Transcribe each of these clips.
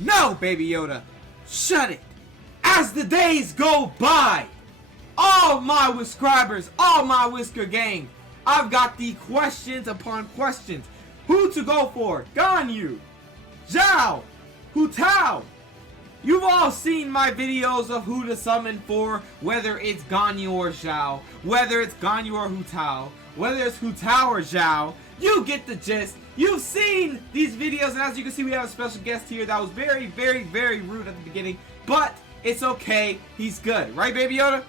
No, Baby Yoda, shut it. As the days go by, all my Whiscribers, all my Whisker gang, I've got the questions upon questions. Who to go for? GANYU, Xiao, TAO. You've all seen my videos of who to summon for, whether it's GANYU or Xiao, whether it's GANYU or TAO, whether it's TAO or Xiao. You get the gist. You've seen these videos, and as you can see, we have a special guest here that was very, very, very rude at the beginning, but it's okay. He's good. Right, Baby Yoda?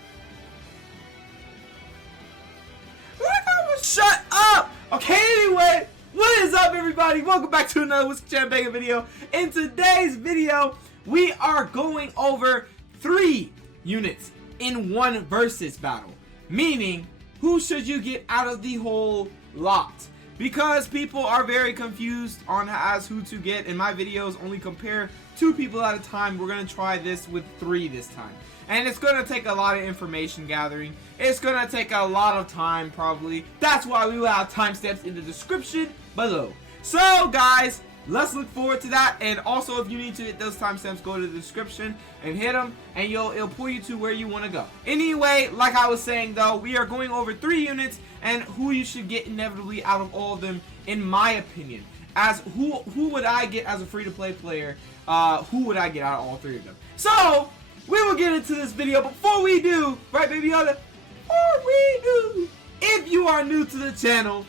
Shut up! Okay, anyway, what is up, everybody? Welcome back to another Whisker Chan Banger video. In today's video, we are going over 3 units in one versus battle. Meaning, who should you get out of the whole lot? Because people are very confused on as who to get, and my videos only compare 2 people at a time. We're going to try this with 3 this time. And it's going to take a lot of information gathering. It's going to take a lot of time, probably. That's why we will have timestamps in the description below. So, guys, let's look forward to that. And also, if you need to hit those timestamps, go to the description and hit them, and it'll pull you to where you want to go. Anyway, like I was saying, though, we are going over 3 units and who you should get inevitably out of all of them, in my opinion. As who would I get as a free-to-play player? Who would I get out of all 3 of them? So, we will get into this video. Before we do, right, Baby Yoda? Before we do, if you are new to the channel,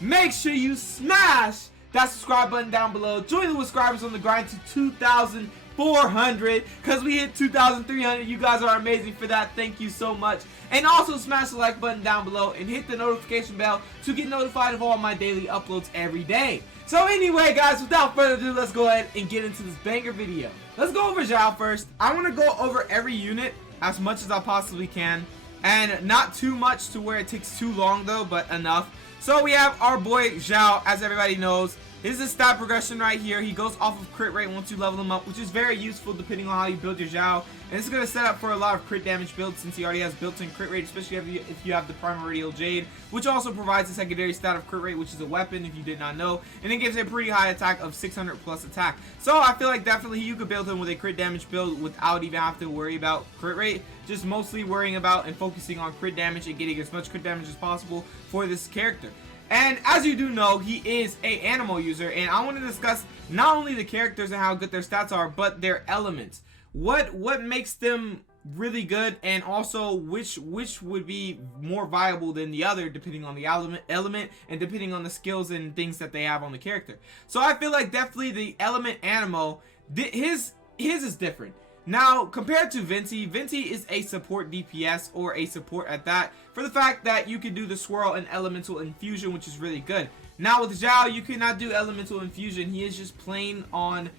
make sure you smash that subscribe button down below. Join the Whiscribers on the grind to 2,400, because we hit 2,300. You guys are amazing for that. Thank you so much. And also smash the like button down below and hit the notification bell to get notified of all my daily uploads every day. So anyway, guys, without further ado, let's go ahead and get into this banger video. Let's go over Xiao first. I want to go over every unit as much as I possibly can, and not too much to where it takes too long though, but enough. So we have our boy Xiao, as everybody knows. This is his stat progression right here. He goes off of crit rate once you level him up, which is very useful depending on how you build your Xiao. And this is going to set up for a lot of crit damage builds since he already has built-in crit rate, especially if you have the Primordial Jade, which also provides a secondary stat of crit rate, which is a weapon if you did not know. And it gives a pretty high attack of 600 plus attack. So I feel like definitely you could build him with a crit damage build without even having to worry about crit rate. Just mostly worrying about and focusing on crit damage and getting as much crit damage as possible for this character. And as you do know, he is an animal user, and I want to discuss not only the characters and how good their stats are, but their elements. What makes them really good, and also which would be more viable than the other, depending on the element and depending on the skills and things that they have on the character. So I feel like definitely the element animal, his is different. Now, compared to Venti is a support DPS, or a support at that, for the fact that you can do the swirl and elemental infusion, which is really good. Now with Xiao, you cannot do elemental infusion. He is just plain on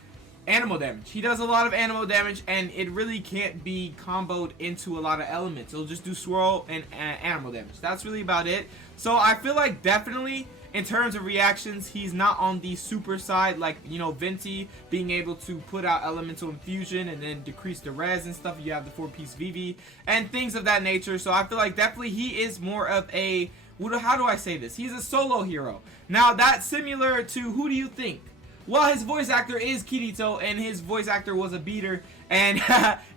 animal damage. He does a lot of animal damage, and it really can't be comboed into a lot of elements. It'll just do swirl and animal damage. That's really about it. So I feel like definitely, in terms of reactions, he's not on the super side, like, you know, Venti being able to put out elemental infusion and then decrease the res and stuff. You have the 4-piece VV and things of that nature. So I feel like definitely he is more of a, how do I say this? He's a solo hero. Now that's similar to, who do you think? Well, his voice actor is Kirito, and his voice actor was a beater. And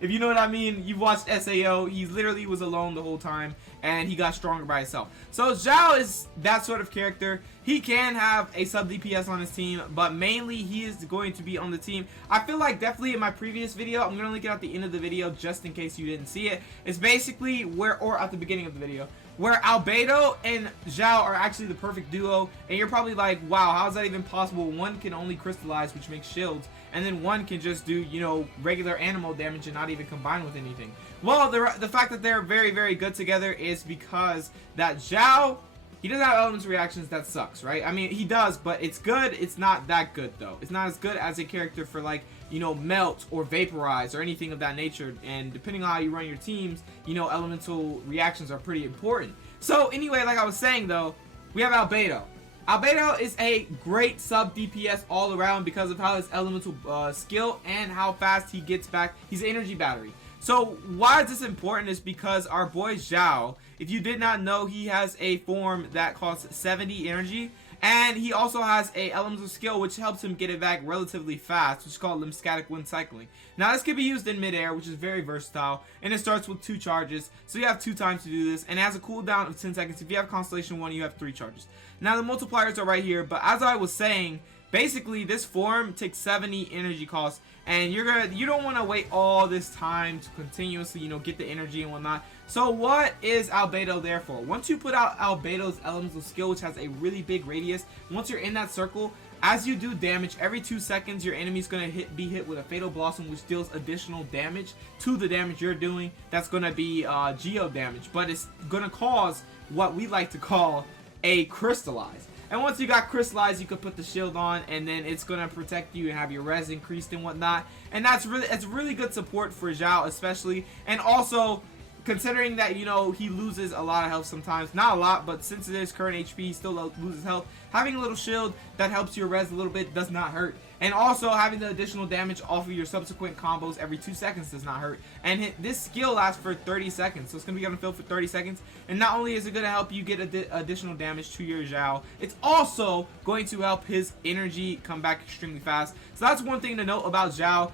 if you know what I mean, you've watched SAO, he literally was alone the whole time, and he got stronger by himself. So Xiao is that sort of character. He can have a sub DPS on his team, but mainly he is going to be on the team. I feel like definitely in my previous video, I'm going to link it at the end of the video just in case you didn't see it. It's basically where, or at the beginning of the video, where Albedo and Xiao are actually the perfect duo. And you're probably like, wow, how is that even possible? One can only crystallize, which makes shields, and then one can just do, you know, regular animal damage and not even combine with anything. Well, the fact that they're very, very good together is because that Xiao, he doesn't have elements reactions. That sucks, right? I mean, he does, but it's good. It's not that good, though. It's not as good as a character for, like, you know, melt or vaporize or anything of that nature. And depending on how you run your teams, you know, elemental reactions are pretty important. So anyway, like I was saying, though, we have Albedo. Albedo is a great sub DPS all around because of how his elemental skill and how fast he gets back. He's an energy battery. So why is this important is because our boy Xiao, if you did not know, he has a form that costs 70 energy, And he also has a elemental skill which helps him get it back relatively fast, which is called lymphatic wind cycling. Now this can be used in midair, which is very versatile, and it starts with 2 charges, so you have 2 times to do this, and it has a cooldown of 10 seconds. If you have Constellation 1, you have 3 charges. Now the multipliers are right here, but as I was saying, basically this form takes 70 energy costs, and you don't want to wait all this time to continuously, you know, get the energy and whatnot. So what is Albedo there for? Once you put out Albedo's elemental skill, which has a really big radius, once you're in that circle, as you do damage, every 2 seconds your enemy's gonna be hit with a Fatal Blossom, which deals additional damage to the damage you're doing. That's gonna be geo damage, but it's gonna cause what we like to call a crystallize. And once you got crystallized, you can put the shield on, and then it's gonna protect you and have your res increased and whatnot. And it's really good support for Xiao, especially. And also, considering that, you know, he loses a lot of health sometimes, not a lot, but since it is current HP, he still loses health. Having a little shield that helps your res a little bit does not hurt. And also having the additional damage off of your subsequent combos every 2 seconds does not hurt. And this skill lasts for 30 seconds, so it's going to be on the field for 30 seconds. And not only is it going to help you get additional damage to your Xiao, it's also going to help his energy come back extremely fast. So that's one thing to note about Xiao.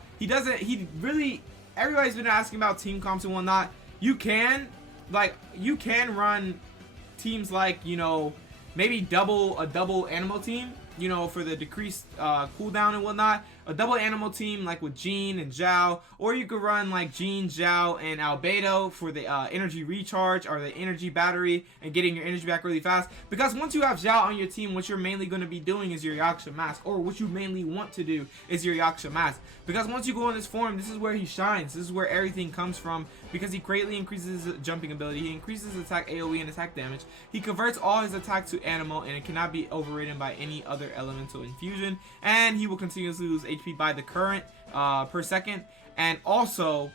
Everybody's been asking about team comps and whatnot. You can run teams like, you know, maybe a double animal team, you know, for the decreased cooldown and whatnot. A double animal team like with Jean and Xiao, or you could run like Jean, Xiao, and Albedo for the energy recharge or the energy battery and getting your energy back really fast. Because once you have Xiao on your team, what you're mainly going to be doing is your Yaksha Mask, or what you mainly want to do is your Yaksha Mask. Because once you go in this form, this is where he shines. This is where everything comes from, because he greatly increases his jumping ability. He increases his attack AoE and attack damage. He converts all his attacks to animal, and it cannot be overridden by any other elemental infusion. And he will continuously lose HP by the current per second. And also,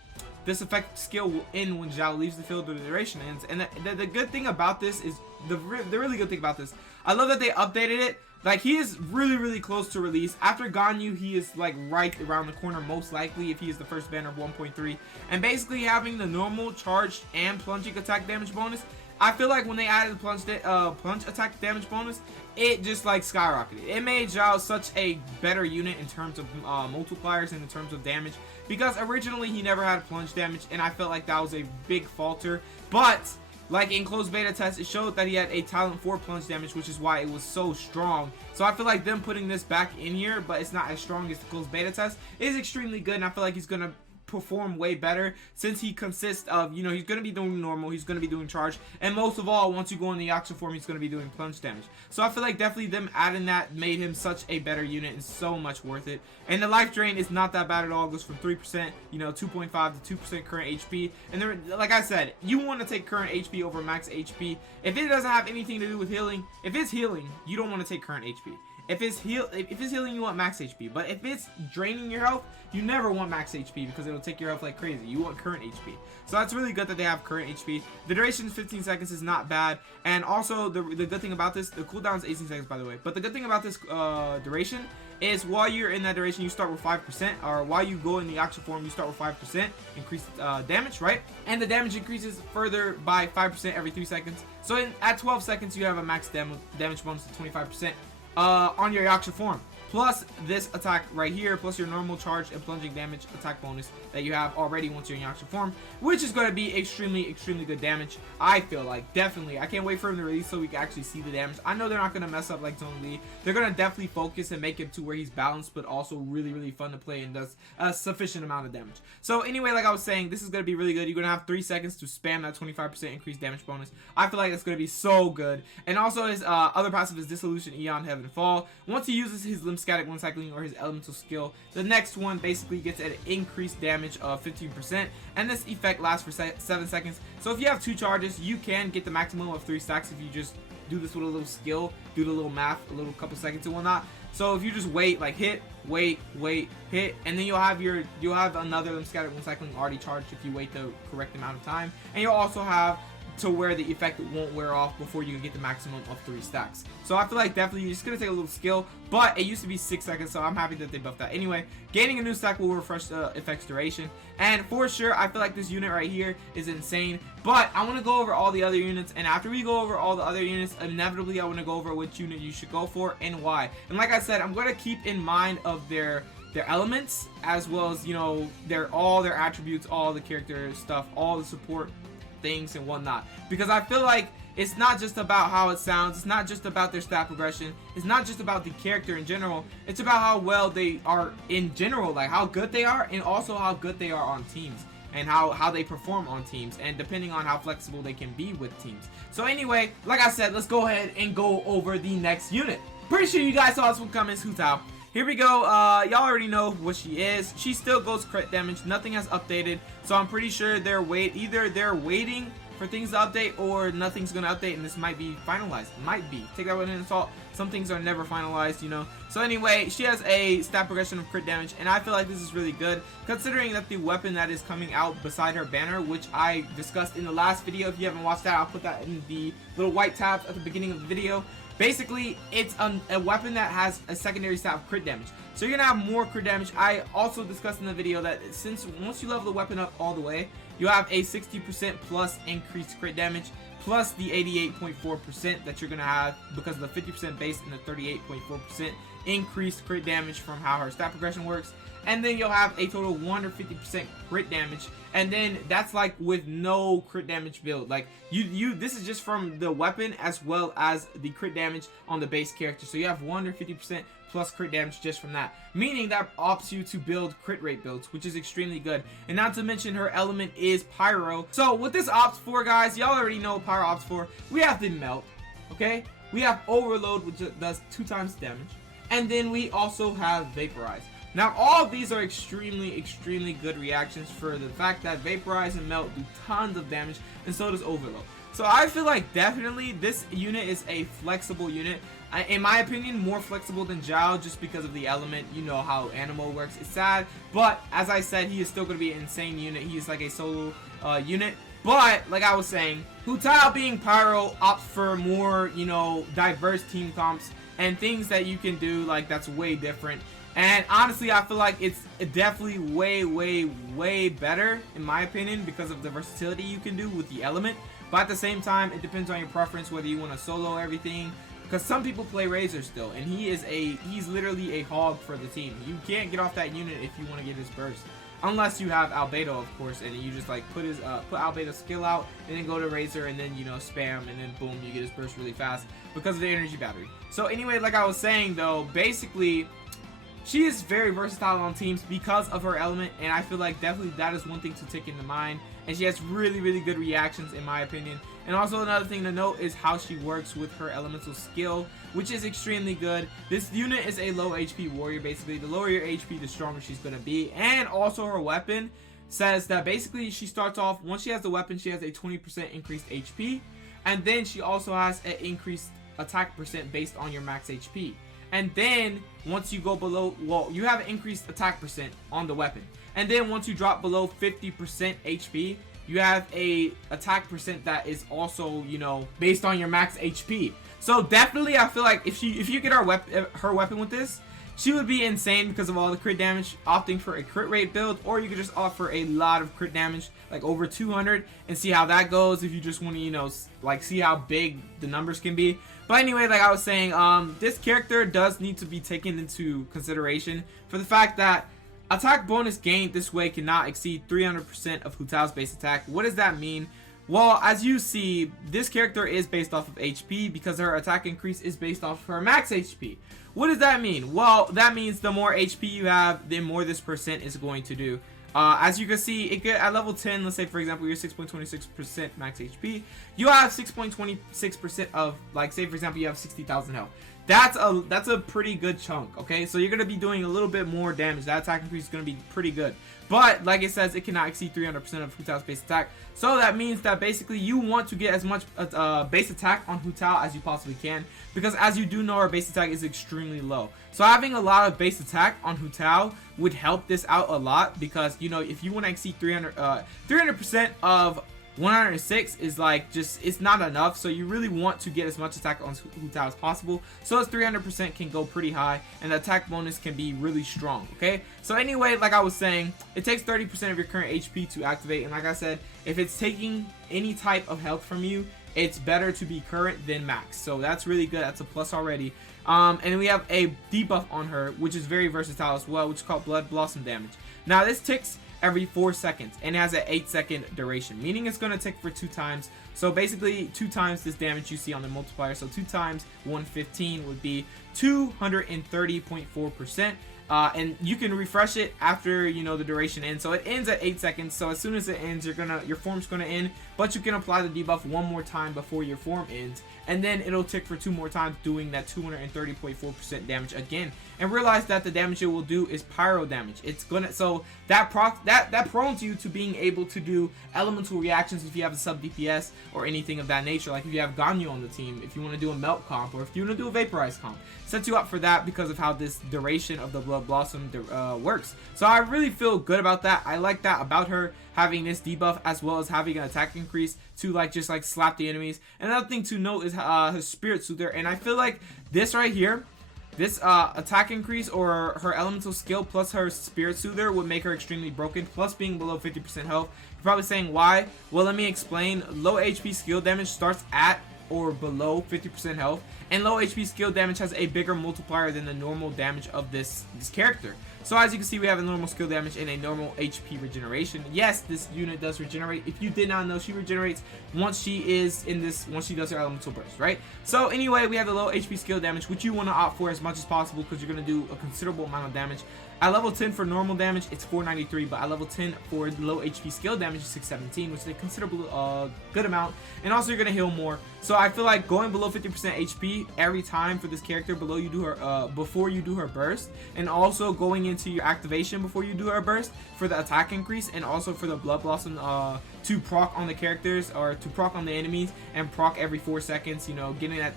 this effect skill will end when Xiao leaves the field or the duration ends. And the good thing about this is, the really good thing about this, I love that they updated it. Like, he is really close to release. After Ganyu, he is like right around the corner, most likely, if he is the first banner of 1.3. And basically having the normal charged and plunging attack damage bonus, I feel like when they added the plunge attack damage bonus, it just like skyrocketed. It made Xiao such a better unit in terms of multipliers and in terms of damage, because originally he never had plunge damage, and I felt like that was a big falter. But like in closed beta test, it showed that he had a talent for plunge damage, which is why it was so strong. So I feel like them putting this back in here, but it's not as strong as the closed beta test, is extremely good, and I feel like he's gonna perform way better, since he consists of, you know, he's going to be doing normal, he's going to be doing charge, and most of all, once you go in the Yaksha form, he's going to be doing plunge damage. So I feel like definitely them adding that made him such a better unit, and so much worth it. And the life drain is not that bad at all. It goes from 3%, you know, 2.5 to 2% current HP. And there, like I said, you want to take current HP over max HP. If it doesn't have anything to do with healing, if it's healing, you don't want to take current HP. If it's healing, you want max HP. But if it's draining your health, you never want max HP, because it'll take your health like crazy. You want current HP. So that's really good that they have current HP. The duration is 15 seconds, is not bad. And also, the good thing about this, the cooldown is 18 seconds, by the way. But the good thing about this duration is, while you're in that duration, you start with 5%. Or while you go in the Yaksha form, you start with 5% increased damage, right? And the damage increases further by 5% every 3 seconds. So at 12 seconds, you have a max damage bonus of 25%. On your Yaksha form, plus this attack right here, plus your normal charge and plunging damage attack bonus that you have already once you're in Yaksha form, which is going to be extremely good damage. I feel like, definitely, I can't wait for him to release so we can actually see the damage. I know they're not going to mess up like Zone Lee. They're going to definitely focus and make him to where he's balanced, but also really fun to play and does a sufficient amount of damage. So anyway, like I was saying, this is going to be really good. You're going to have 3 seconds to spam that 25% increased damage bonus. I feel like it's going to be so good. And also his other passive is Dissolution, Eon, Heaven, Fall. Once he uses his lymphatic wind cycling or his elemental skill, the next one basically gets an increased damage of 15%, and this effect lasts for 7 seconds. So if you have 2 charges, you can get the maximum of 3 stacks if you just do this with a little skill, do the little math, a little couple seconds and whatnot. So if you just wait, like hit, wait, hit, and then you'll have another lymphatic wind cycling already charged if you wait the correct amount of time, and you'll also have to where the effect won't wear off before you can get the maximum of 3 stacks. So I feel like definitely it's gonna take a little skill, but it used to be 6 seconds, so I'm happy that they buffed that. Anyway, gaining a new stack will refresh the effect's duration, and for sure I feel like this unit right here is insane. But I want to go over all the other units, and after we go over all the other units, inevitably I want to go over which unit you should go for and why. And like I said, I'm going to keep in mind of their elements, as well as, you know, all their attributes, all the character stuff, all the support things and whatnot, because I feel like it's not just about how it sounds, it's not just about their stat progression, it's not just about the character in general, it's about how well they are in general, like how good they are, and also how good they are on teams, and how they perform on teams, and depending on how flexible they can be with teams. So anyway, like I said, let's go ahead and go over the next unit. Pretty sure you guys saw this one coming. It's Hu Tao. Here we go. Y'all already know what she is. She still goes crit damage. Nothing has updated, so I'm pretty sure either they're waiting for things to update, or nothing's gonna update, and this might be finalized. Might be. Take that with an insult. Some things are never finalized, you know. So anyway, she has a stat progression of crit damage, and I feel like this is really good, considering that the weapon that is coming out beside her banner, which I discussed in the last video. If you haven't watched that, I'll put that in the little white tabs at the beginning of the video. Basically, it's a weapon that has a secondary stat of crit damage. So you're gonna have more crit damage. I also discussed in the video that since once you level the weapon up all the way, you have a 60% plus increased crit damage, plus the 88.4% that you're gonna have because of the 50% base and the 38.4% increased crit damage from how her stat progression works. And then you'll have a total of 150% crit damage, and then that's like with no crit damage build. Like this is just from the weapon as well as the crit damage on the base character. So you have 150% plus crit damage just from that, meaning that opts you to build crit rate builds, which is extremely good. And not to mention her element is pyro. So what this opts for, guys, y'all already know what pyro opts for. We have the melt, okay? We have overload, which does 2 times damage, and then we also have vaporize. Now, all of these are extremely good reactions for the fact that Vaporize and Melt do tons of damage, and so does Overload. So I feel like definitely this unit is a flexible unit. In my opinion, more flexible than Xiao, just because of the element. You know how Animo works. It's sad, but as I said, he is still going to be an insane unit. He is like a solo unit. But, like I was saying, Hu Tao being Pyro opts for more, you know, diverse team comps and things that you can do, like, that's way different. And honestly, I feel like it's definitely way better, in my opinion, because of the versatility you can do with the element. But at the same time, it depends on your preference, whether you want to solo everything. Because some people play Razor still, and he's literally a hog for the team. You can't get off that unit if you want to get his burst. Unless you have Albedo, of course, and you just like put Albedo's skill out, and then go to Razor, and then, you know, spam, and then boom, you get his burst really fast because of the energy battery. So anyway, like I was saying though, basically, she is very versatile on teams because of her element, and I feel like definitely that is one thing to take into mind. And she has really good reactions, in my opinion. And also another thing to note is how she works with her elemental skill, which is extremely good. This unit is a low HP warrior, basically. The lower your HP, the stronger she's going to be. And also her weapon says that basically she starts off, once she has the weapon, she has a 20% increased HP. And then she also has an increased attack percent based on your max HP. And then once you go below, well, you have an increased attack percent on the weapon. And then once you drop below 50% HP, you have a attack percent that is also, you know, based on your max HP. So definitely, I feel like if you get her weapon with this, she would be insane because of all the crit damage, opting for a crit rate build, or you could just offer a lot of crit damage, like over 200, and see how that goes if you just want to, you know, like see how big the numbers can be. But anyway, like I was saying, this character does need to be taken into consideration for the fact that attack bonus gained this way cannot exceed 300% of Hu Tao's base attack. What does that mean? Well, as you see, this character is based off of HP because her attack increase is based off of her max HP. What does that mean? Well, that means the more HP you have, the more this percent is going to do. As you can see, at level 10, let's say for example you're 6.26% max HP, you have 6.26% of, like, say for example you have 60,000 health. That's a pretty good chunk, okay? So you're going to be doing a little bit more damage. That attack increase is going to be pretty good. But, like it says, it cannot exceed 300% of Hu Tao's base attack. So that means that basically you want to get as much base attack on Hu Tao as you possibly can. Because as you do know, her base attack is extremely low. So having a lot of base attack on Hu Tao would help this out a lot. Because, you know, if you want to exceed 300% of 106 is like just, it's not enough, so you really want to get as much attack on Hu Tao as possible. So his 300% can go pretty high, and the attack bonus can be really strong, okay? So anyway, like I was saying, it takes 30% of your current HP to activate, and like I said, if it's taking any type of health from you, it's better to be current than max. So that's really good. That's a plus already. And then we have a debuff on her, which is very versatile as well, which is called Blood Blossom damage. Now this ticks every 4 seconds and it has an 8-second duration, meaning it's going to tick for 2 times. So basically 2 times this damage you see on the multiplier. So 2 times 115 would be 230.4%. And you can refresh it after, you know, the duration ends. So it ends at 8 seconds. So as soon as it ends, your form's gonna end, but you can apply the debuff one more time before your form ends, and then it'll tick for 2 more times, doing that 230.4% damage again. And realize that the damage it will do is pyro damage. It's gonna, so that prones you to being able to do elemental reactions if you have a sub DPS or anything of that nature. Like if you have GANYU on the team, if you want to do a melt comp, or if you want to do a vaporize comp, sets you up for that because of how this duration of the Blood Blossom works. So I really feel good about that. I like that about her, having this debuff as well as having an attack increase to just slap the enemies. And another thing to note is her Spirit Soother, and I feel like this right here, this attack increase or her elemental skill plus her Spirit Soother would make her extremely broken, plus being below 50% health. You're probably saying why? Well, let me explain. Low HP skill damage starts at or below 50% health, and low HP skill damage has a bigger multiplier than the normal damage of this character. So as you can see, we have a normal skill damage and a normal HP regeneration. Yes, this unit does regenerate. If you did not know, she regenerates once she does her elemental burst, right? So anyway, we have the low HP skill damage, which you want to opt for as much as possible because you're going to do a considerable amount of damage. At level 10 for normal damage, it's 493, but at level 10 for low HP skill damage is 617, which is a considerable good amount. And also you're gonna heal more. So I feel like going below 50% HP every time for this character before you do her burst, and also going into your activation before you do her burst for the attack increase, and also for the Blood Blossom to proc on the characters, or to proc on the enemies and proc every 4 seconds. You know, getting that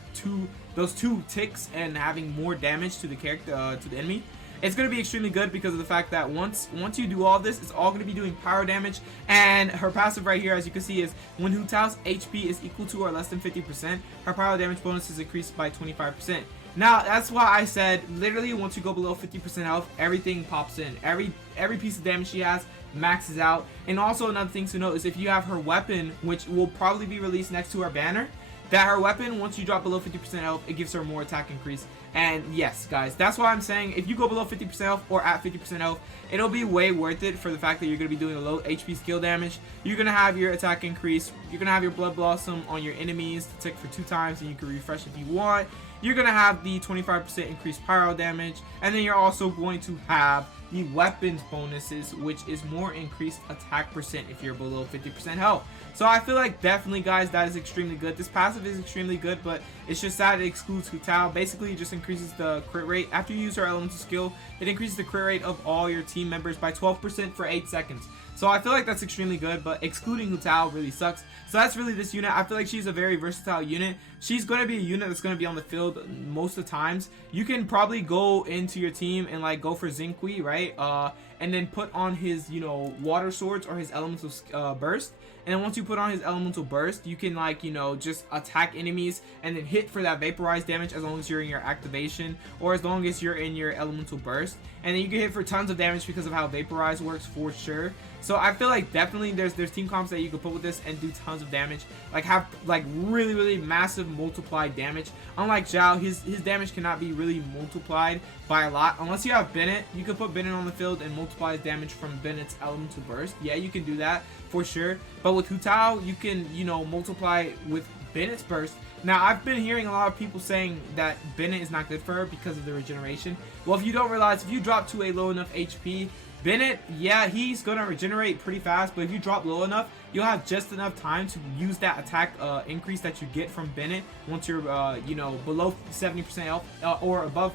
those 2 ticks and having more damage to the character to the enemy. It's going to be extremely good because of the fact that once you do all this, it's all going to be doing pyro damage. And her passive right here, as you can see, is when Hu Tao's HP is equal to or less than 50%, her pyro damage bonus is increased by 25%. Now, that's why I said, literally, once you go below 50% health, everything pops in. Every piece of damage she has maxes out. And also, another thing to note is if you have her weapon, which will probably be released next to her banner, that her weapon, once you drop below 50% health, it gives her more attack increase. And yes, guys, that's why I'm saying if you go below 50% health or at 50% health, it'll be way worth it for the fact that you're going to be doing a low HP skill damage. You're going to have your attack increase. You're going to have your Blood Blossom on your enemies to tick for 2 times, and you can refresh if you want. You're going to have the 25% increased pyro damage, and then you're also going to have the weapons bonuses, which is more increased attack percent if you're below 50% health. So I feel like definitely, guys, that is extremely good. This passive is extremely good, but it's just that it excludes Hu Tao. Basically, it just increases the crit rate. After you use her elemental skill, it increases the crit rate of all your team members by 12% for 8 seconds. So I feel like that's extremely good, but excluding Hu Tao really sucks. So that's really this unit. I feel like she's a very versatile unit. She's going to be a unit that's going to be on the field most of the times. You can probably go into your team and go for Xinkui, right? And then put on his, water swords or his elemental burst. And then once you put on his elemental burst, you can just attack enemies and then hit for that vaporized damage as long as you're in your activation, or as long as you're in your elemental burst. And then you can hit for tons of damage because of how vaporize works for sure. So I feel like definitely there's team comps that you can put with this and do tons of damage, have really massive multiplied damage. Unlike Xiao, his damage cannot be really multiplied by a lot unless you have Bennett. You can put Bennett on the field and multiply his damage from Bennett's elemental burst. Yeah, you can do that for sure. But with Hu Tao, you can multiply with Bennett's burst. Now, I've been hearing a lot of people saying that Bennett is not good for her because of the regeneration. Well, if you don't realize, if you drop to a low enough HP, Bennett, yeah, he's gonna regenerate pretty fast, but if you drop low enough, you'll have just enough time to use that attack increase that you get from Bennett once you're below 70% health or above.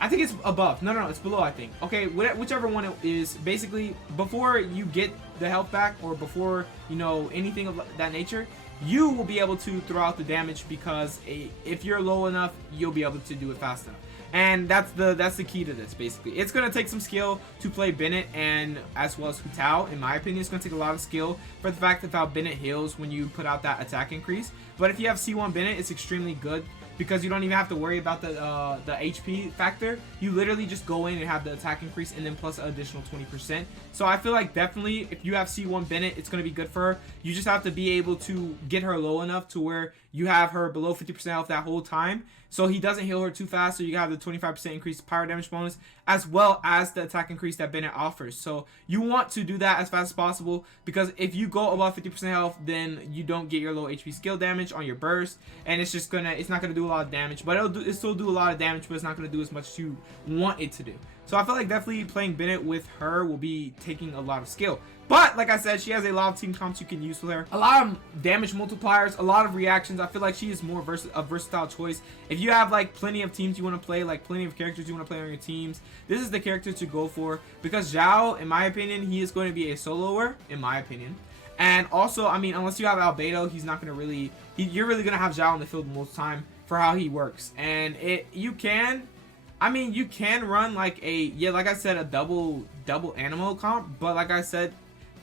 I think it's above. No, it's below, I think. Okay, whichever one it is. Basically, before you get the health back, or before anything of that nature, you will be able to throw out the damage, because if you're low enough, you'll be able to do it fast enough. And that's the key to this. Basically, it's gonna take some skill to play Bennett, and as well as TAO. In my opinion, it's gonna take a lot of skill for the fact of how Bennett heals when you put out that attack increase. But if you have C1 Bennett, it's extremely good because you don't even have to worry about the HP factor. You literally just go in and have the attack increase and then plus an additional 20%. So I feel like definitely if you have C1 Bennett, it's going to be good for her. You just have to be able to get her low enough to where you have her below 50% health that whole time, so he doesn't heal her too fast, so you have the 25% increased power damage bonus as well as the attack increase that Bennett offers. So you want to do that as fast as possible, because if you go above 50% health, then you don't get your low HP skill damage on your burst, and it's not gonna do a lot of damage. But it'll still do a lot of damage, but it's not gonna do as much as you want it to do. So I feel like definitely playing Bennett with her will be taking a lot of skill. But like I said, she has a lot of team comps you can use with her. A lot of damage multipliers, a lot of reactions. I feel like she is more a versatile choice. If you have like plenty of teams you want to play, like plenty of characters you want to play on your teams, this is the character to go for. Because Xiao, in my opinion, he is going to be a soloer, in my opinion. And also, I mean, unless you have Albedo, he's not going to really... you're really going to have Xiao in the field most time for how he works. And you can run like like I said, a double animal comp, but like I said,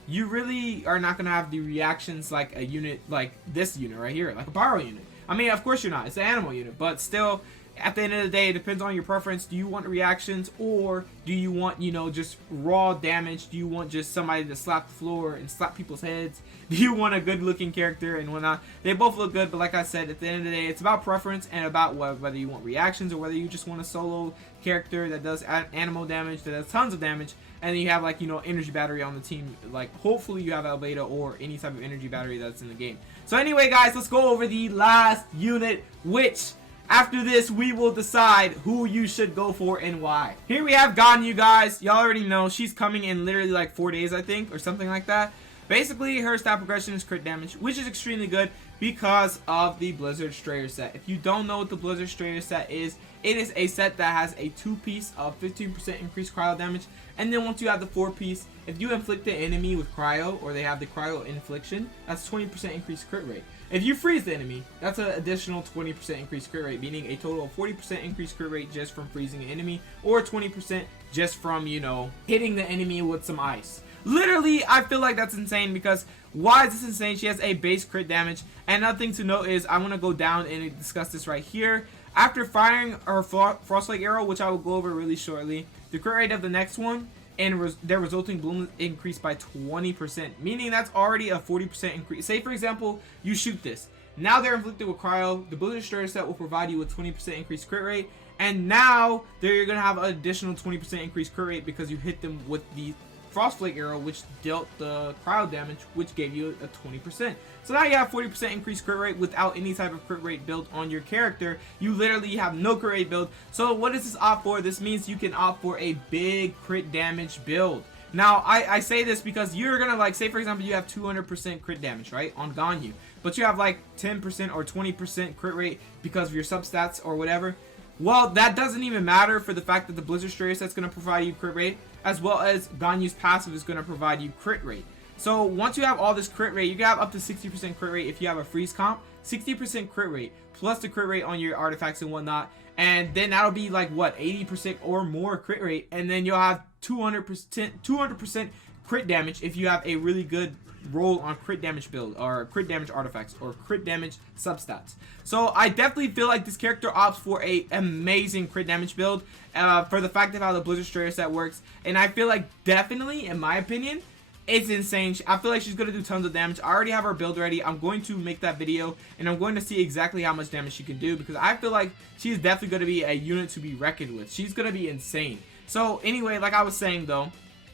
you really are not going to have the reactions like a unit like this unit right here, like a pyro unit. I mean, of course you're not, it's an animal unit, but still, at the end of the day, it depends on your preference. Do you want reactions, or do you want, you know, just raw damage? Do you want just somebody to slap the floor and slap people's heads? Do you want a good looking character and whatnot? They both look good, but like I said, at the end of the day, it's about preference and about whether you want reactions or whether you just want a solo character that does animal damage, that does tons of damage, and then you have, like, you know, energy battery on the team. Like, hopefully you have Albedo or any type of energy battery that's in the game. So anyway, guys, let's go over the last unit, which after this we will decide who you should go for and why. Here we have GANYU, guys. Y'all already know she's coming in literally like 4 days, I think, or something like that. Basically, her stat progression is crit damage, which is extremely good because of the Blizzard Strayer set. If you don't know what the Blizzard Strayer set is, it is a set that has a 2-piece of 15% increased cryo damage, and then once you have the 4-piece, if you inflict the enemy with cryo, or they have the cryo infliction, that's 20% increased crit rate. If you freeze the enemy, that's an additional 20% increased crit rate, meaning a total of 40% increased crit rate just from freezing an enemy, or 20% just from, you know, hitting the enemy with some ice. Literally, I feel like that's insane, because why is this insane? She has a base crit damage, and another thing to note is I want to go down and discuss this right here. After firing her Frostflake arrow, which I will go over really shortly, the crit rate of the next one and their resulting bloom increased by 20%, meaning that's already a 40% increase. Say for example, you shoot this. Now they're inflicted with cryo. The Blizzard Strayer set will provide you with 20% increased crit rate, and now you're gonna have an additional 20% increased crit rate because you hit them with the Frostflake arrow, which dealt the cryo damage, which gave you a 20%. So now you have 40% increased crit rate without any type of crit rate build on your character. You literally have no crit rate build. So what does this opt for? This means you can opt for a big crit damage build. Now, I say this because you're gonna, like, say for example you have 200% crit damage, right, on GANYU, but you have like 10% or 20% crit rate because of your substats or whatever. Well, that doesn't even matter for the fact that the Blizzard Strayer set's going to provide you crit rate, as well as GANYU's passive is going to provide you crit rate. So once you have all this crit rate, you can have up to 60% crit rate if you have a freeze comp, 60% crit rate, plus the crit rate on your artifacts and whatnot, and then that'll be like, what, 80% or more crit rate, and then you'll have 200% crit damage if you have a really good roll on crit damage build, or crit damage artifacts, or crit damage substats. So I definitely feel like this character opts for a amazing crit damage build for the fact of how the Blizzard Strayer set works, and I feel like definitely, in my opinion, it's insane. I feel like she's going to do tons of damage. I already have her build ready. I'm going to make that video, and I'm going to see exactly how much damage she can do, because I feel like she's definitely going to be a unit to be reckoned with. She's going to be insane. So anyway, like I was saying though,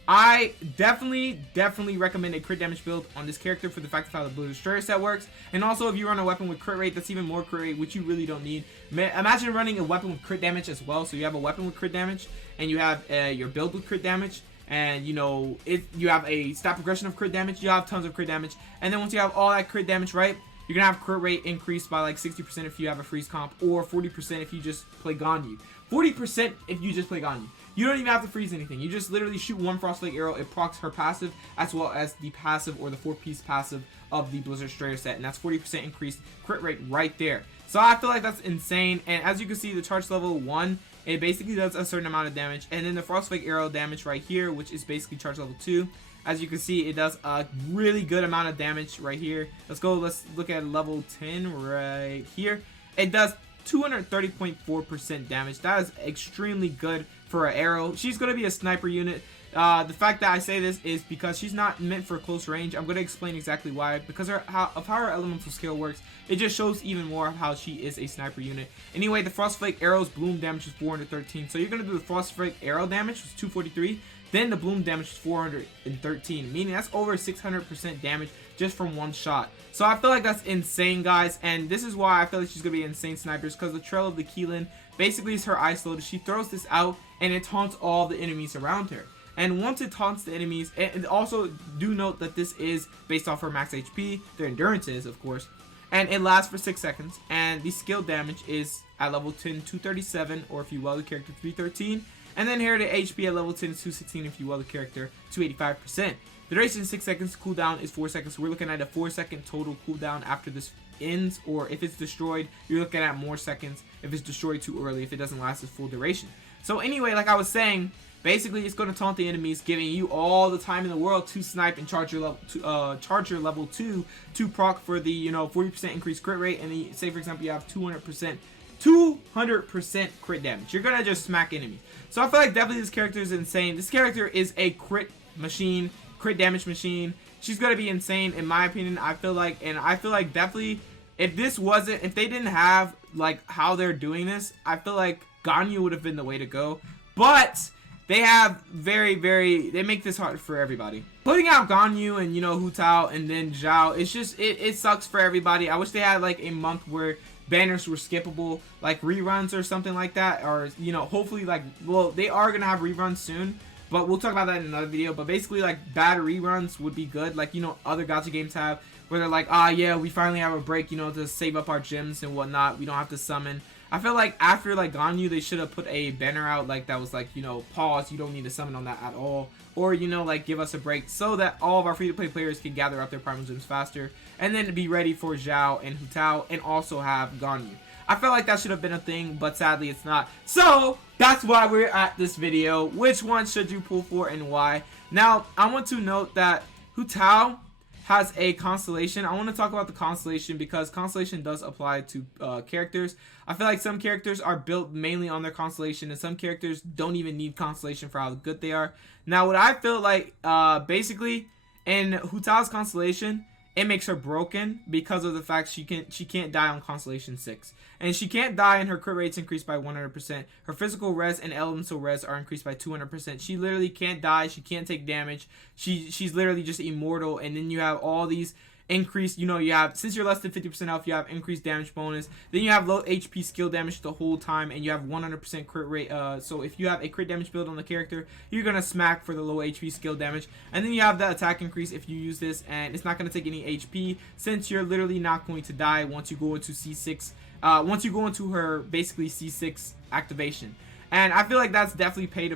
I definitely recommend a crit damage build on this character for the fact of how the Blizzard Strayer set works. And also, if you run a weapon with crit rate, that's even more crit rate, which you really don't need. Imagine running a weapon with crit damage as well. So you have a weapon with crit damage, and you have your build with crit damage, and you know, you have a stat progression of crit damage. You have tons of crit damage, and then once you have all that crit damage, right, you're gonna have crit rate increased by like 60% if you have a freeze comp, or 40% if you just play GANYU. 40% if you just play GANYU. You don't even have to freeze anything. You just literally shoot one Frostflake arrow. It procs her passive, as well as the passive, or the 4-piece passive of the Blizzard Strayer set, and that's 40% increased crit rate right there. So I feel like that's insane. And as you can see, the charge level 1 It basically does a certain amount of damage. And then the Frostflake arrow damage right here, which is basically charge level 2. As you can see, it does a really good amount of damage right here. Let's look at level 10 right here. It does 230.4% damage. That is extremely good for an arrow. She's going to be a sniper unit. The fact that I say this is because she's not meant for close range. I'm going to explain exactly why. Because of how her elemental skill works, it just shows even more of how she is a sniper unit. Anyway, the Frostflake arrow's bloom damage is 413. So you're going to do the Frostflake arrow damage, which is 243. Then the bloom damage is 413, meaning that's over 600% damage just from one shot. So I feel like that's insane, guys, and this is why I feel like she's going to be insane snipers, because the Trail of the Keelan basically is her ice load. She throws this out, and it taunts all the enemies around her. And once it taunts the enemies, and also do note that this is based off her max HP, their endurance is, of course, and it lasts for 6 seconds, and the skill damage is at level 10, 237, or if you well the character, 313. And then here the HP at level 10 is 216 if you well the character, 285%. The duration is 6 seconds, cooldown is 4 seconds. So we're looking at a 4-second total cooldown after this ends, or if it's destroyed, you're looking at more seconds if it's destroyed too early, if it doesn't last its full duration. So anyway, like I was saying, basically it's going to taunt the enemies, giving you all the time in the world to snipe and charge your level 2 to proc for the 40% increased crit rate, and the, say for example you have 200% crit damage. You're gonna just smack enemies. So I feel like definitely this character is insane. This character is a crit machine, crit damage machine. She's gonna be insane in my opinion. I feel like definitely if they didn't have like how they're doing this, I feel like GANYU would have been the way to go. But they have they make this hard for everybody. Putting out GANYU and Hu Tao and then Xiao, it's just it sucks for everybody. I wish they had like a month where banners were skippable, like reruns or something like that, or hopefully like, well, they are gonna have reruns soon, but we'll talk about that in another video. But basically like bad reruns would be good, like other gacha games have, where they're like, yeah, we finally have a break, to save up our gems and whatnot, we don't have to summon. I feel like after like GANYU, they should have put a banner out like that was like, pause, you don't need to summon on that at all, or like give us a break so that all of our free-to-play players can gather up their primal gems faster, and then be ready for Xiao and Hu Tao, and also have GANYU. I feel like that should have been a thing, but sadly it's not. So that's why we're at this video. Which one should you pull for and why? Now I want to note that Hu Tao has a constellation. I want to talk about the constellation because constellation does apply to characters. I feel like some characters are built mainly on their constellation, and some characters don't even need constellation for how good they are. Now, what I feel like, basically, in Hu Tao's constellation, it makes her broken because of the fact she can't die on constellation 6. And she can't die, and her crit rate's increased by 100%. Her physical res and elemental res are increased by 200%. She literally can't die. She can't take damage. She's literally just immortal. And then you have all these increased, you have, since you're less than 50% health, you have increased damage bonus. Then you have low HP skill damage the whole time, and you have 100% crit rate. So if you have a crit damage build on the character, you're gonna smack for the low HP skill damage. And then you have the attack increase if you use this, and it's not gonna take any HP since you're literally not going to die once you go into C6. Once you go into her basically C6 activation. And I feel like that's definitely pay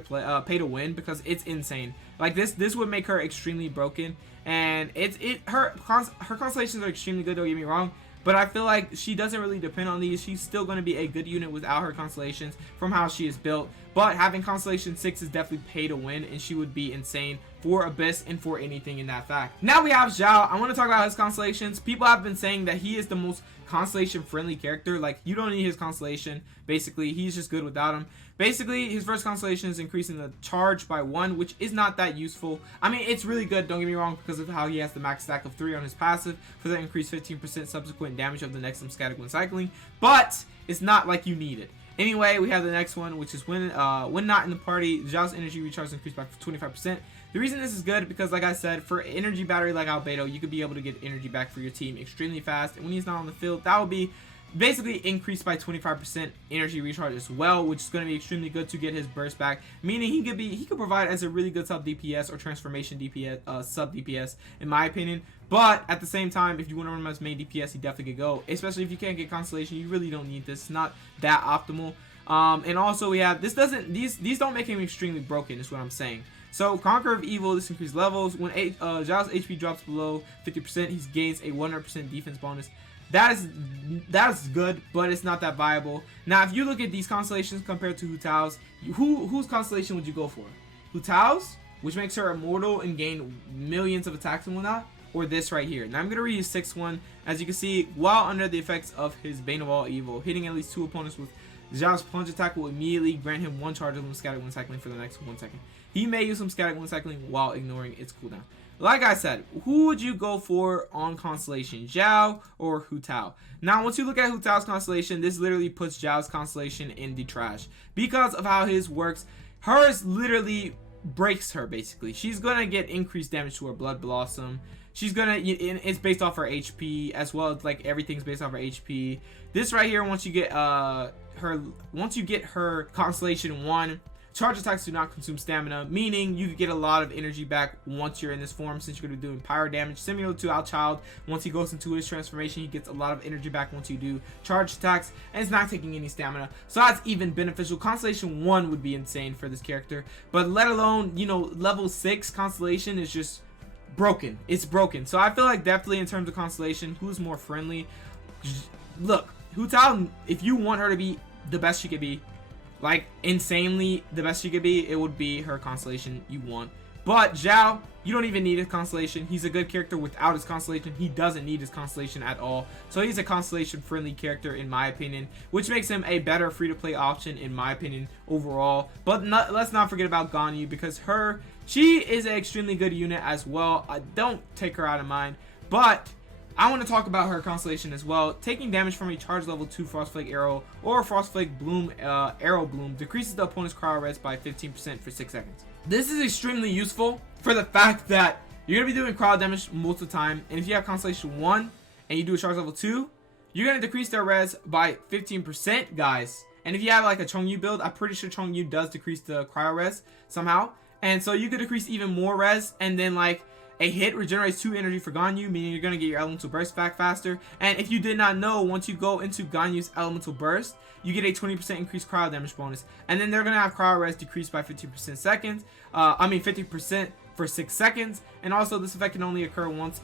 to win, because it's insane. Like this would make her extremely broken, and her constellations are extremely good, don't get me wrong, but I feel like she doesn't really depend on these. She's still going to be a good unit without her constellations from how she is built. But having constellation 6 is definitely pay to win, and she would be insane for Abyss and for anything in that fact. Now we have Xiao. I want to talk about his constellations. People have been saying that he is the most constellation friendly character. Like, you don't need his constellation. Basically, he's just good without him. Basically, his first constellation is increasing the charge by 1, which is not that useful. I mean, it's really good, don't get me wrong, because of how he has the max stack of 3 on his passive for the increased 15% subsequent damage of the next static when cycling, but it's not like you need it. Anyway, we have the next one, which is when not in the party, Xiao's energy recharge is increased by 25%. The reason this is good because, like I said, for energy battery like Albedo, you could be able to get energy back for your team extremely fast, and when he's not on the field, that will be basically increased by 25% energy recharge as well, which is going to be extremely good to get his burst back, meaning he could provide as a really good sub DPS or transformation DPS, sub DPS in my opinion. But at the same time, if you want to run him as main DPS, he definitely could go, especially if you can't get constellation. You really don't need this. It's not that optimal. And also we have these don't make him extremely broken, is what I'm saying. So Conqueror of Evil, this increased levels when Xiao's HP drops below 50%, he gains a 100% defense bonus. That's good, but it's not that viable. Now, if you look at these constellations compared to Hu Tao's, whose constellation would you go for? Hu Tao's, which makes her immortal and gain millions of attacks and whatnot, or this right here. Now, I'm going to read his 6th one. As you can see, while under the effects of his Bane of All Evil, hitting at least 2 opponents with Xiao's plunge attack will immediately grant him 1 charge of static wind cycling for the next 1 second. He may use some static wind cycling while ignoring its cooldown. Like I said, who would you go for on Constellation, Xiao or Hu Tao? Now, once you look at Hu Tao's constellation, this literally puts Xiao's constellation in the trash because of how his works. Hers literally breaks her, basically. She's gonna get increased damage to her Blood Blossom. She's gonna, it's based off her HP, as well as like everything's based off her HP. This right here, once you get her Constellation 1, charge attacks do not consume stamina, meaning you can get a lot of energy back once you're in this form, since you're going to be doing pyro damage, similar to our child. Once he goes into his transformation, he gets a lot of energy back once you do charge attacks, and it's not taking any stamina, so that's even beneficial. Constellation 1 would be insane for this character, but let alone, you know, level 6 Constellation is just broken. It's broken. So I feel like definitely in terms of Constellation, who's more friendly? Look, Hu Tao, if you want her to be the best she could be, like insanely the best she could be, it would be her constellation you want. But Xiao, you don't even need a constellation. He's a good character without his constellation. He doesn't need his constellation at all. So he's a constellation friendly character in my opinion, which makes him a better free-to-play option in my opinion overall. But let's not forget about GANYU, because she is an extremely good unit as well. I don't take her out of mind, but I want to talk about her constellation as well. Taking damage from a charge level 2 Frostflake arrow or Frostflake bloom arrow bloom decreases the opponent's cryo res by 15% for 6 seconds. This is extremely useful for the fact that you're going to be doing cryo damage most of the time, and if you have Constellation 1 and you do a charge level 2, you're going to decrease their res by 15%, guys. And if you have like a Chongyu build, I'm pretty sure Chongyu does decrease the cryo res somehow, and so you could decrease even more res, and then like a hit regenerates 2 energy for GANYU, meaning you're going to get your elemental burst back faster. And if you did not know, once you go into GANYU's elemental burst, you get a 20% increased cryo damage bonus. And then they're going to have cryo res decreased by 50% for 6 seconds. And also this effect can only occur once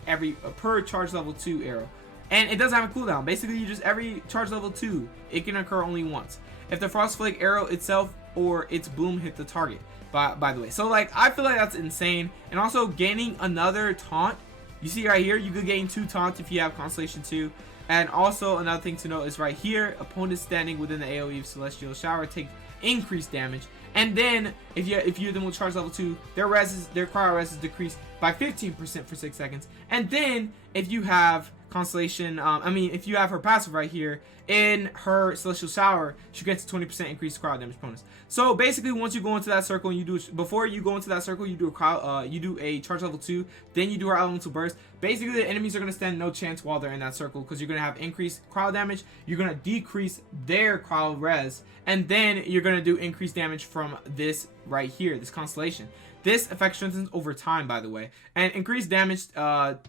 per charge level 2 arrow. And it doesn't have a cooldown. Basically, you just every charge level 2, it can occur only once if the Frostflake arrow itself or its bloom hit the target. By the way, so like I feel like that's insane. And also gaining another taunt, you see right here, you could gain 2 taunts if you have Constellation 2. And also another thing to note is right here, opponents standing within the AoE of Celestial Shower take increased damage. And then if you hit them with charge level 2, their cryo res is decreased by 15% for 6 seconds. And then if you have Constellation, if you have her passive right here in her Celestial Shower, she gets a 20% increased cryo damage bonus. So basically, once you go into that circle and before you go into that circle, you do a charge level 2, then you do her elemental burst. Basically, the enemies are gonna stand no chance while they're in that circle, because you're gonna have increased cryo damage, you're gonna decrease their cryo res, and then you're gonna do increased damage from this right here, this constellation. This effect strengthens over time, by the way, and increased damage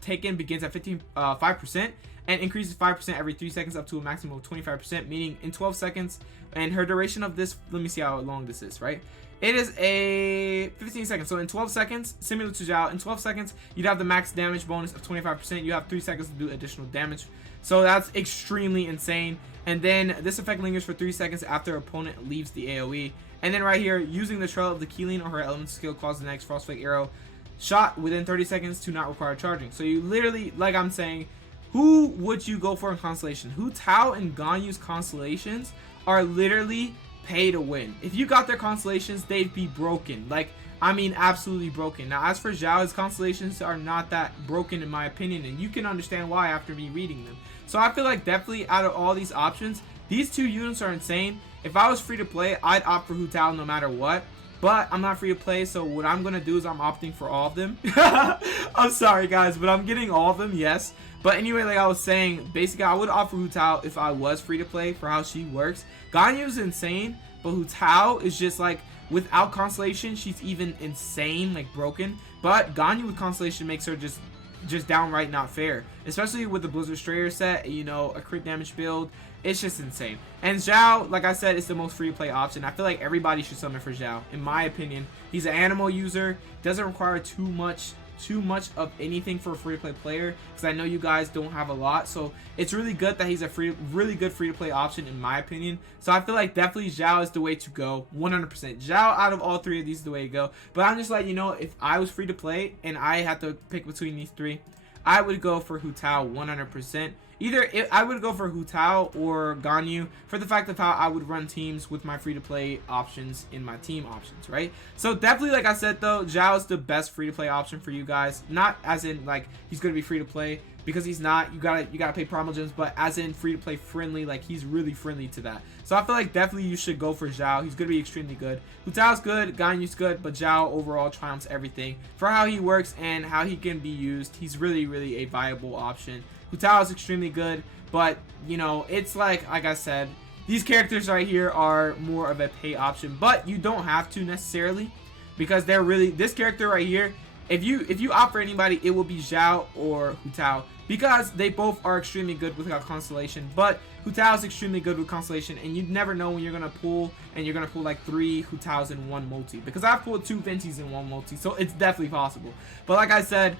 taken begins at 5% and increases 5% every 3 seconds up to a maximum of 25%, meaning in 12 seconds. And her duration of this, let me see how long this is, right? It is a 15 seconds. So in 12 seconds, similar to Xiao, in 12 seconds, you'd have the max damage bonus of 25%. You have 3 seconds to do additional damage. So that's extremely insane. And then this effect lingers for 3 seconds after opponent leaves the AoE. And then right here, using the trail of the Keeling or her elemental skill causes the next Frostflake arrow shot within 30 seconds to not require charging. So you literally, like I'm saying, who would you go for in Constellation? Hu Tao and GANYU's constellations are literally pay to win. If you got their constellations, they'd be broken. Like, I mean, absolutely broken. Now, as for Xiao, his constellations are not that broken in my opinion, and you can understand why after me reading them. So I feel like definitely out of all these options, these 2 units are insane. If I was free to play, I'd opt for Hu Tao no matter what. But I'm not free to play, so what I'm going to do is I'm opting for all of them. I'm sorry, guys, but I'm getting all of them, yes. But anyway, like I was saying, basically, I would offer Hu Tao if I was free to play for how she works. GANYU is insane, but Hu Tao is just like, without Constellation, she's even insane, like broken. But GANYU with Constellation makes her just downright not fair, especially with the Blizzard Strayer set, you know, a crit damage build. It's just insane. And Xiao, like I said, is the most free to play option. I feel like everybody should summon for Xiao, in my opinion. He's an animal user, doesn't require too much too much of anything for a free-to-play player, because I know you guys don't have a lot. So it's really good that he's a really good free-to-play option in my opinion. So I feel like definitely Xiao is the way to go, 100%. Xiao out of all three of these is the way to go. But I'm just like, you know, if I was free to play and I had to pick between these three, I would go for Hu Tao 100%. Either I would go for Hu Tao or GANYU, for the fact of how I would run teams with my free-to-play options in my team options, right? So definitely, like I said though, Xiao is the best free-to-play option for you guys. Not as in like he's gonna be free-to-play, because he's not. You gotta pay promo gems, but as in free-to-play friendly, like he's really friendly to that. So I feel like definitely you should go for Xiao. He's gonna be extremely good. Hu Tao's good, GANYU's good, but Xiao overall triumphs everything for how he works and how he can be used. He's really a viable option. Hu Tao is extremely good, but you know, it's like I said, these characters right here are more of a pay option, but you don't have to necessarily, because they're really, this character right here, if you opt for anybody, it will be Xiao or Hu Tao, because they both are extremely good with Constellation. But Hu Tao is extremely good with Constellation, and you never know when you're gonna pull, and you're gonna pull like 3 Hu Taos in one multi, because I've pulled 2 Ventis in one multi, so it's definitely possible. But like I said,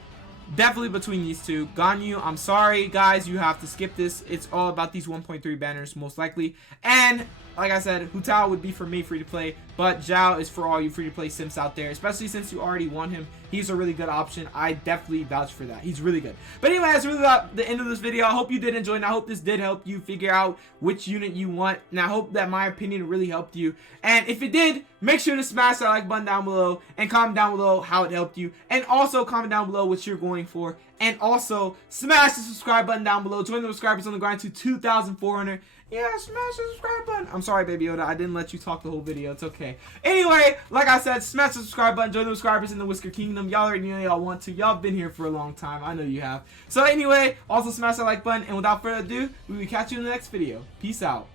definitely between these two. GANYU, I'm sorry guys, you have to skip this. It's all about these 1.3 banners most likely. And like I said, Hu Tao would be for me free to play, but Xiao is for all you free to play simps out there, especially since you already won him. He's a really good option. I definitely vouch for that. He's really good. But anyway, that's really about the end of this video. I hope you did enjoy, and I hope this did help you figure out which unit you want, and I hope that my opinion really helped you. And if it did, make sure to smash that like button down below and comment down below how it helped you, and also comment down below what you're going for, and also smash the subscribe button down below. Join the subscribers on the grind to 2,400. Yeah, smash the subscribe button. I'm sorry, Baby Yoda. I didn't let you talk the whole video. It's okay. Anyway, like I said, smash the subscribe button. Join the subscribers in the Whisker Kingdom. Y'all already know y'all want to. Y'all been here for a long time. I know you have. So anyway, also smash that like button. And without further ado, we will catch you in the next video. Peace out.